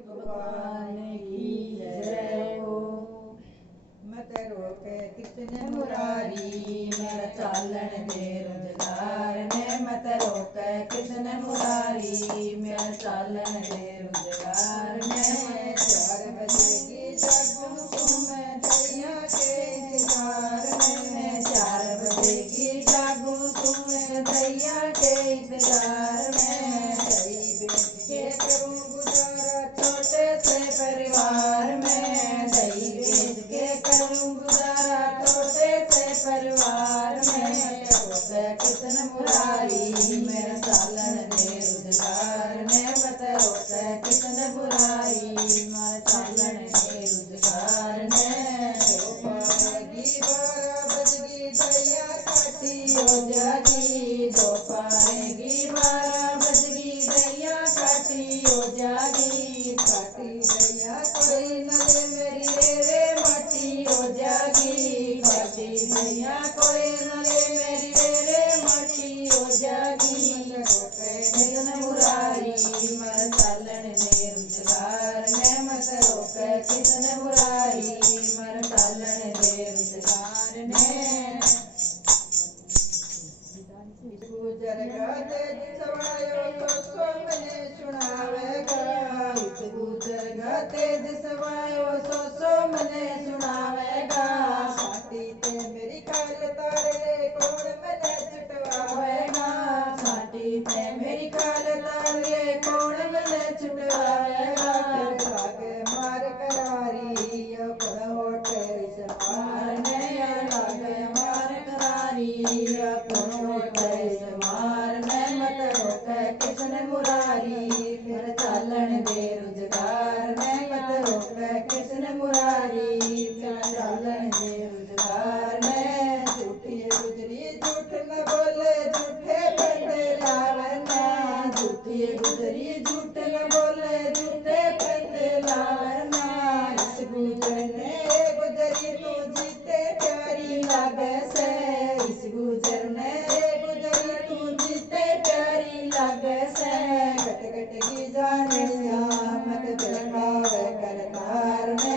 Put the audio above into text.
भगवान की जय हो। मत रोके कृष्ण मुरारी, मेरा चालन दे रोजगार ने। मत रोके कृष्ण मुरारी, मेरा चालन दे रोजगार ने। 4 बजेगी जागूं तो मैं दैया के इंतजार में। 4 बजेगी जागूं तो मैं दैया के इंतजार में। दही बेच के करूं गुजारा छोटे से परिवार में। दही बेच के करूं गुजारा छोटे से परिवार में। रोके कृष्ण मुरारी, मेरा चालन दे रोजगार ने। मत रोके कृष्ण मुरारी, मेरा चालन दे रोजगार ने। 2 पारेगी 12 बजगी दैया काटी हो जागी। 2 पारेगी 12 बजगी दैया काटी हो जागी। काटी दैया कोई न ले मेरी रे माटी हो जागी। काटी दैया कोई न ले मेरी रे माटी हो जागी। कृष्ण मुरारी, मेरा चालन दे रोजगार ने। मत रोके कृष्ण मुरारी, मेरा चालन दे रोजगार ने। गुजर गते सवायो सो मने सुनावेगा। गुजर गते सवायो सो मने सुनावेगा। साटी ते मेरी खाल तारे कौन मने छुटवावेगा। साटी ते मेरी खाल तारे कौन मने छुटवावेगा। लागे मार करारी अपन होटे समार ने। लागे मार करारी अपन होटे समार ने। मत रोके कृष्ण मुरारी, मेरा चालन दे रोजगार ने। मत रोके कृष्ण मुरारी, मेरा चालन दे रोजगार ने। झूठी गुजरी झूठ न बोले झूठे फंदे लावना। झूठी गुजरी झूठ न बोले झूठे फंदे लावना। इस गुजरने गुजरी तू जीते प्यारी लागे से। इस गुजरने गुजरी तू जीते प्यारी लागे से। गट गट की जाननिया मत बिलखावे करतार में।